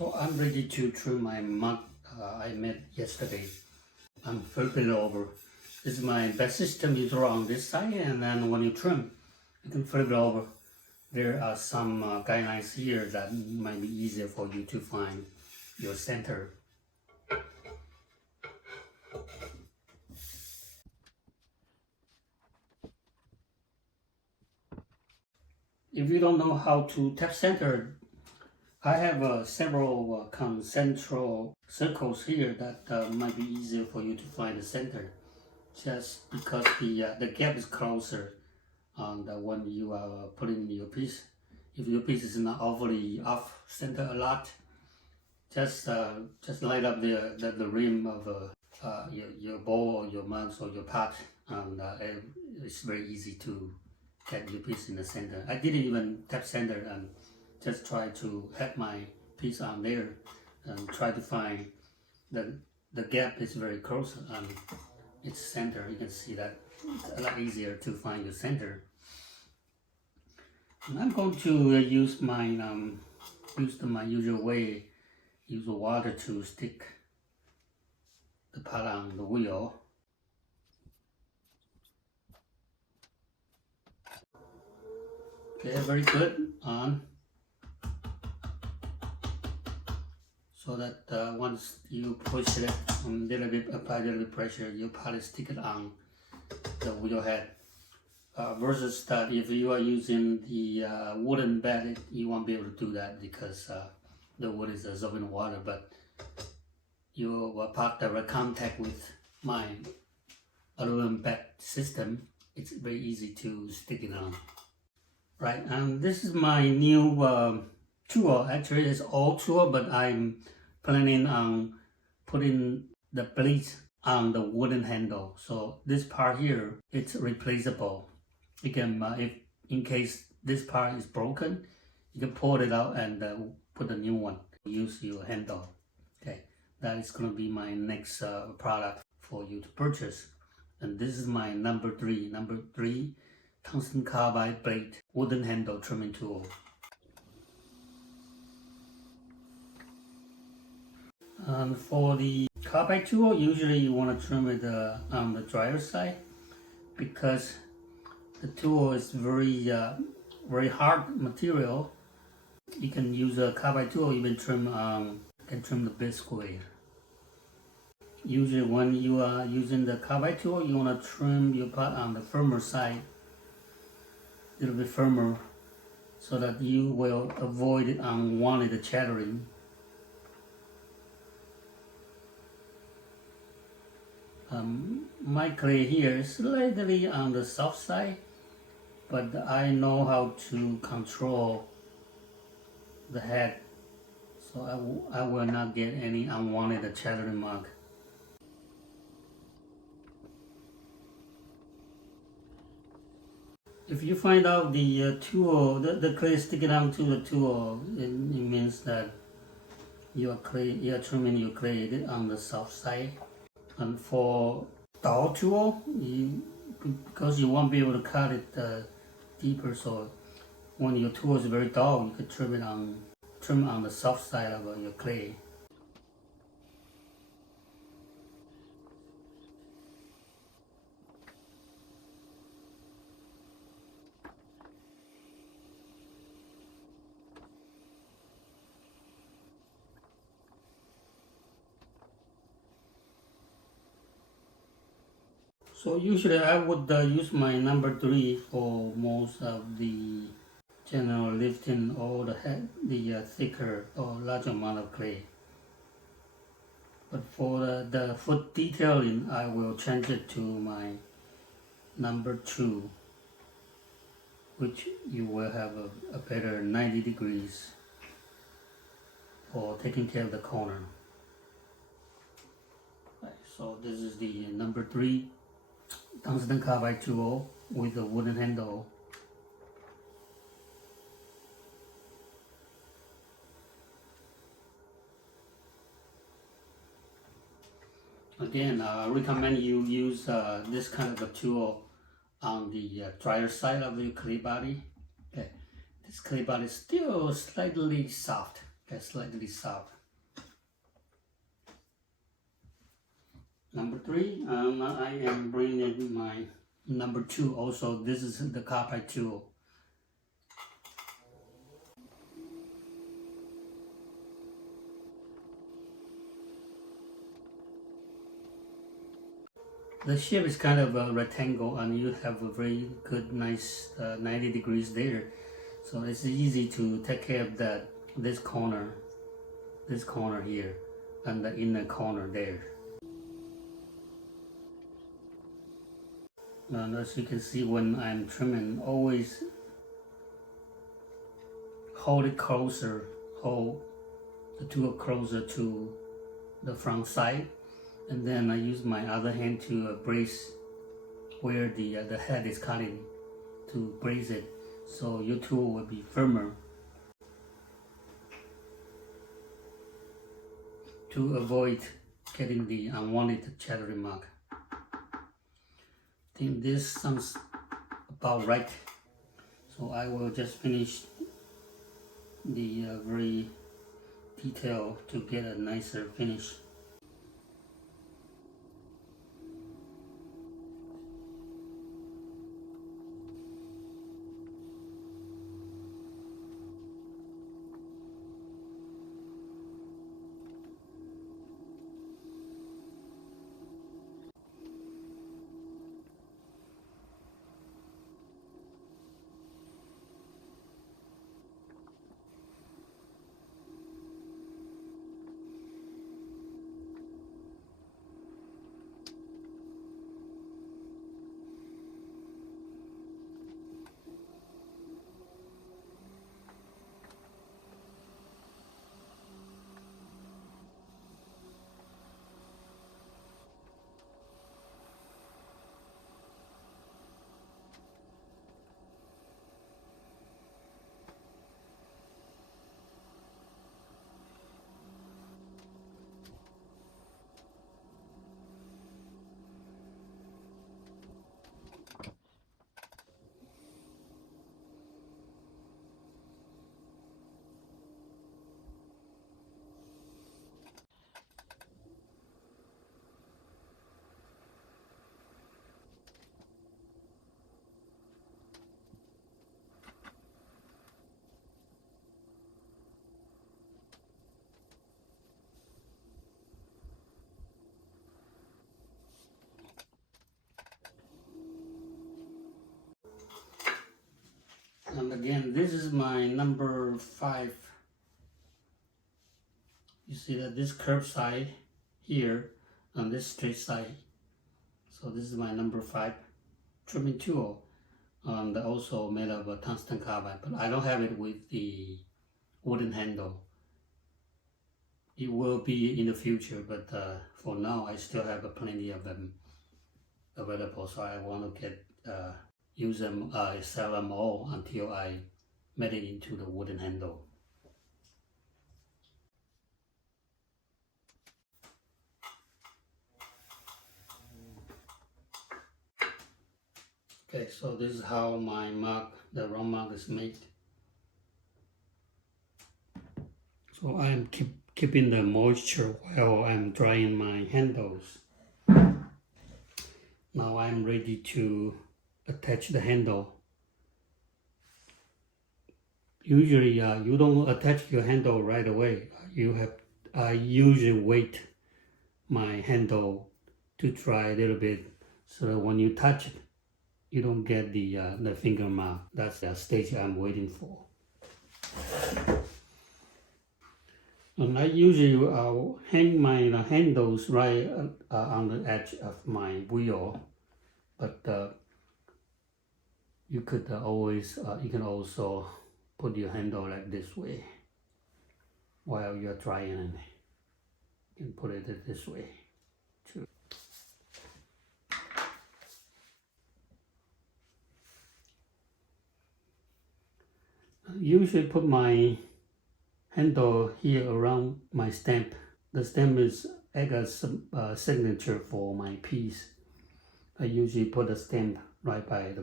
So I'm ready to trim my mug I made yesterday. I'm flipping it over. This is my best system. You draw on this side, and then when you trim, you can flip it over. There are some guidelines here that might be easier for you to find your center. If you don't know how to tap center, I have several concentric circles here that might be easier for you to find the center, just because the gap is closer when you are putting your piece. If your piece is not overly off center a lot, just light up the rim of your bowl or your mug or your pot, and it's very easy to get your piece in the center. I didn't even tap center and just try to have my piece on there and try to find the gap is very close and its center. You can see that it's a lot easier to find your center. And I'm going to use my usual way, use the water to stick the pot on the wheel. Okay, very good. On. So that once you push it a little bit, apply a little bit pressure, you probably stick it on the wheel head. Versus that if you are using the wooden bed, you won't be able to do that because the wood is absorbing water, but your pot direct contact with my aluminum bed system, it's very easy to stick it on. Right, and this is my new tool. Actually, it's old tool, but I'm planning on putting the blades on the wooden handle. So this part here, it's replaceable. You can, if in case this part is broken, you can pull it out and put a new one. Use your handle. Okay, that is going to be my next product for you to purchase. And this is my number three tungsten carbide blade wooden handle trimming tool. And for the carbide tool, usually you want to trim it on the drier side because the tool is very hard material. You can use a carbide tool, even trim the bit square. Usually when you are using the carbide tool, you want to trim your pot on the firmer side, a little bit firmer, so that you will avoid unwanted chattering. My clay here is slightly on the soft side, but I know how to control the head, so I will not get any unwanted chattering mark. If you find out the tool, the clay sticking onto the tool, it means that you are trimming your clay on the soft side. And for dull tool, because you won't be able to cut it deeper, so when your tool is very dull, you can trim on the soft side of your clay. So usually I would use my number 3 for most of the general lifting or the thicker or larger amount of clay. But for the foot detailing, I will change it to my number 2, which you will have a better 90 degrees for taking care of the corner. Right, so this is the number 3 tungsten carbide tool with a wooden handle. Again, I recommend you use this kind of a tool on the drier side of your clay body. Okay, this clay body is still slightly soft. get slightly soft. Number 3, I am bringing my number 2 also. This is the Carbide tool. The shape is kind of a rectangle, and you have a very good, nice 90 degrees there. So it's easy to take care of that. This corner here, and the inner corner there. And as you can see, when I'm trimming, always hold it closer, hold the tool closer to the front side, and then I use my other hand to brace where the head is cutting, to brace it, so your tool will be firmer. To avoid getting the unwanted chattering mark. I think this sounds about right. So I will just finish the very detail to get a nicer finish. And again, this is my number 5. You see that this curved side here and this straight side. So this is my number 5 trimming tool, and also made of a tungsten carbide, but I don't have it with the wooden handle. It will be in the future, but for now I still have plenty of them available, so I want to get use them, sell them all until I made it into the wooden handle. Okay, so this is how my mark, the round mark, is made. So I am keeping the moisture while I'm drying my handles. Now I'm ready to attach the handle. Usually you don't attach your handle right away. I usually wait my handle to dry a little bit, so that when you touch it, you don't get the finger mark. That's the stage I'm waiting for. And I usually hang my handles right on the edge of my wheel, but you could always, you can also put your handle like this way while you're drying it. You can put it this way too. I usually put my handle here around my stamp. The stamp is as a signature for my piece. I usually put a stamp right by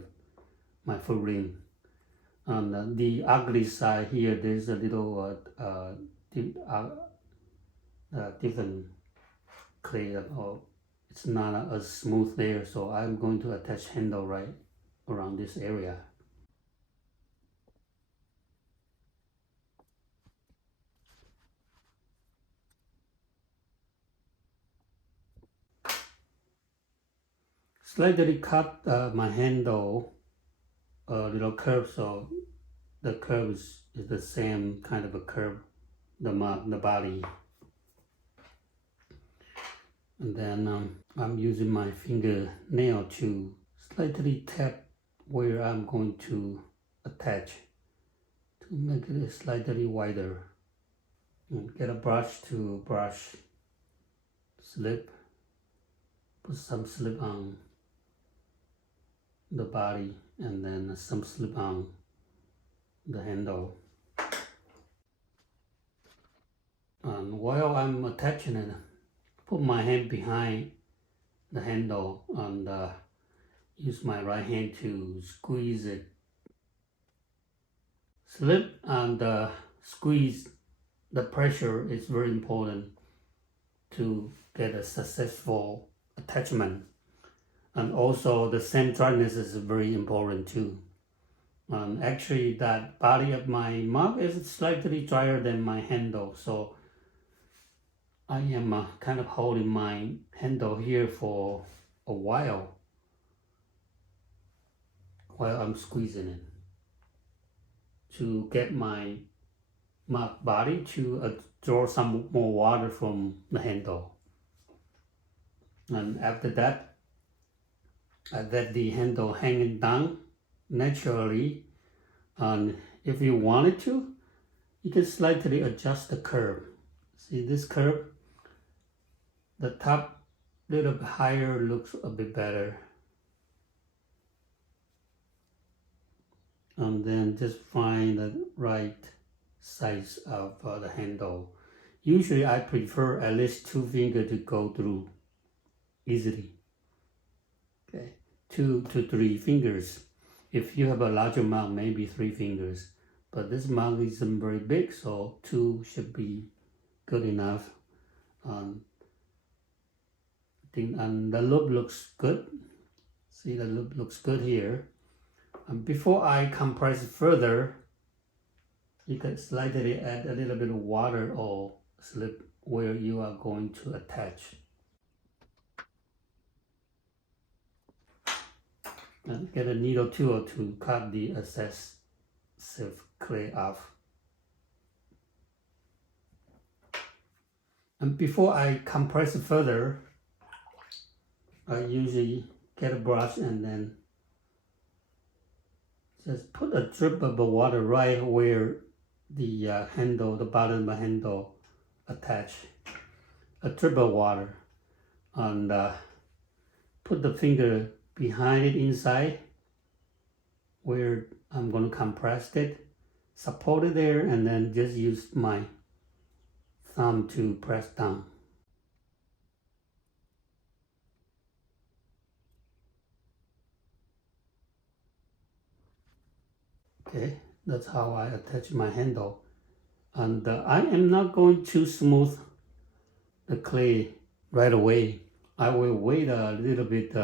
my foot ring. On the ugly side here, there's a little different clay, or it's not as smooth there, so I'm going to attach handle right around this area. Slightly cut my handle a little curve, so the curve is the same kind of a curve, the body. And then I'm using my fingernail to slightly tap where I'm going to attach to make it slightly wider. And get a brush to brush slip, put some slip on the body and then some slip on the handle. And while I'm attaching it, put my hand behind the handle and use my right hand to squeeze it. Slip and squeeze. The pressure is very important to get a successful attachment. And also the same dryness is very important too. Actually, that body of my mug is slightly drier than my handle, so I am kind of holding my handle here for a while I'm squeezing it to get my mug body to draw some more water from the handle. And after that, I let the handle hanging down naturally, and if you wanted to, you can slightly adjust the curve. See this curve? The top little bit higher looks a bit better. And then just find the right size of the handle. Usually I prefer at least 2 fingers to go through easily. Okay, 2 to 3 fingers. If you have a larger mug, maybe 3 fingers. But this mug isn't very big, so 2 should be good enough. And the loop looks good. See, the loop looks good here. And before I compress it further, you can slightly add a little bit of water or slip where you are going to attach. And get a needle tool to cut the excessive clay off. And before I compress it further, I usually get a brush and then just put a drip of the water right where the handle, the bottom of the handle attach. A drip of water, and put the finger behind it inside where I'm going to compress it, support it there, and then just use my thumb to press down. Okay, that's how I attach my handle. And I am not going to smooth the clay right away. I will wait a little bit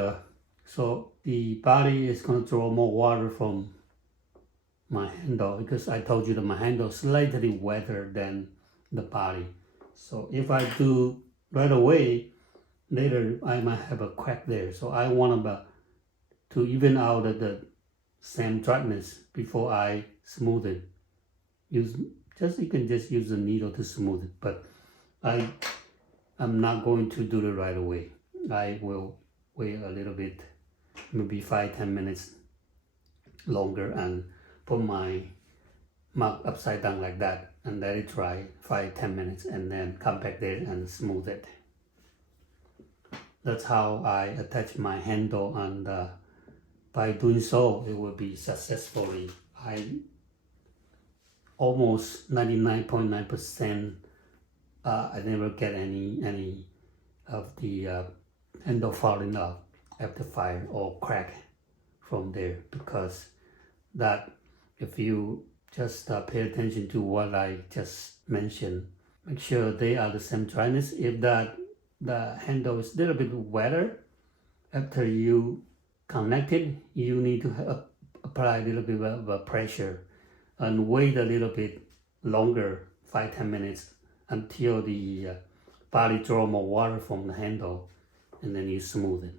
so the body is going to draw more water from my handle, because I told you that my handle is slightly wetter than the body. So if I do right away, later I might have a crack there. So I want to even out the same dryness before I smooth it. You can just use a needle to smooth it, but I'm not going to do it right away. I will wait a little bit, maybe 5-10 minutes longer, and put my mug upside down like that and let it dry 5-10 minutes, and then come back there and smooth it. That's how I attach my handle, and by doing so, it will be successfully. I almost 99.9%. I never get any of the handle falling off after fire or crack from there, because that if you just pay attention to what I just mentioned. Make sure they are the same dryness. If the handle is a little bit wetter, after you connect it, you need to apply a little bit of pressure and wait a little bit longer, 5-10 minutes, until the body draw more water from the handle, and then you smooth it.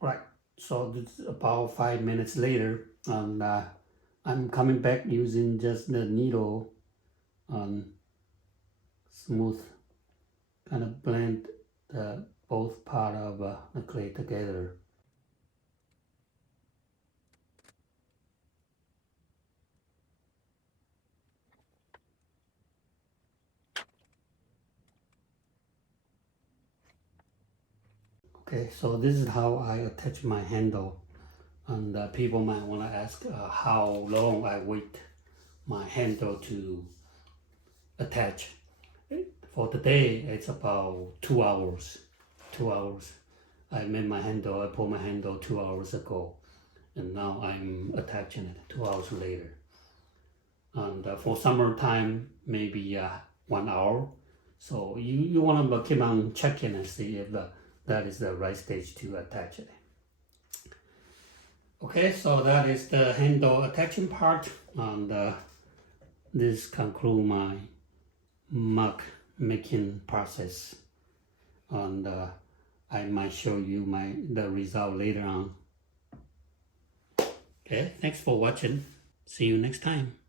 Right, so this is about 5 minutes later, and I'm coming back using just the needle and smooth, kind of blend the both part of the clay together. Okay, so this is how I attach my handle, and people might want to ask how long I wait my handle to attach. For today, it's about 2 hours. 2 hours. I made my handle, I pulled my handle 2 hours ago, and now I'm attaching it 2 hours later. And for summertime, maybe 1 hour. So you want to keep on checking and see if that is the right stage to attach it. Okay, so that is the handle attaching part, and this concludes my mug making process, and I might show you the result later on. Okay, thanks for watching. See you next time.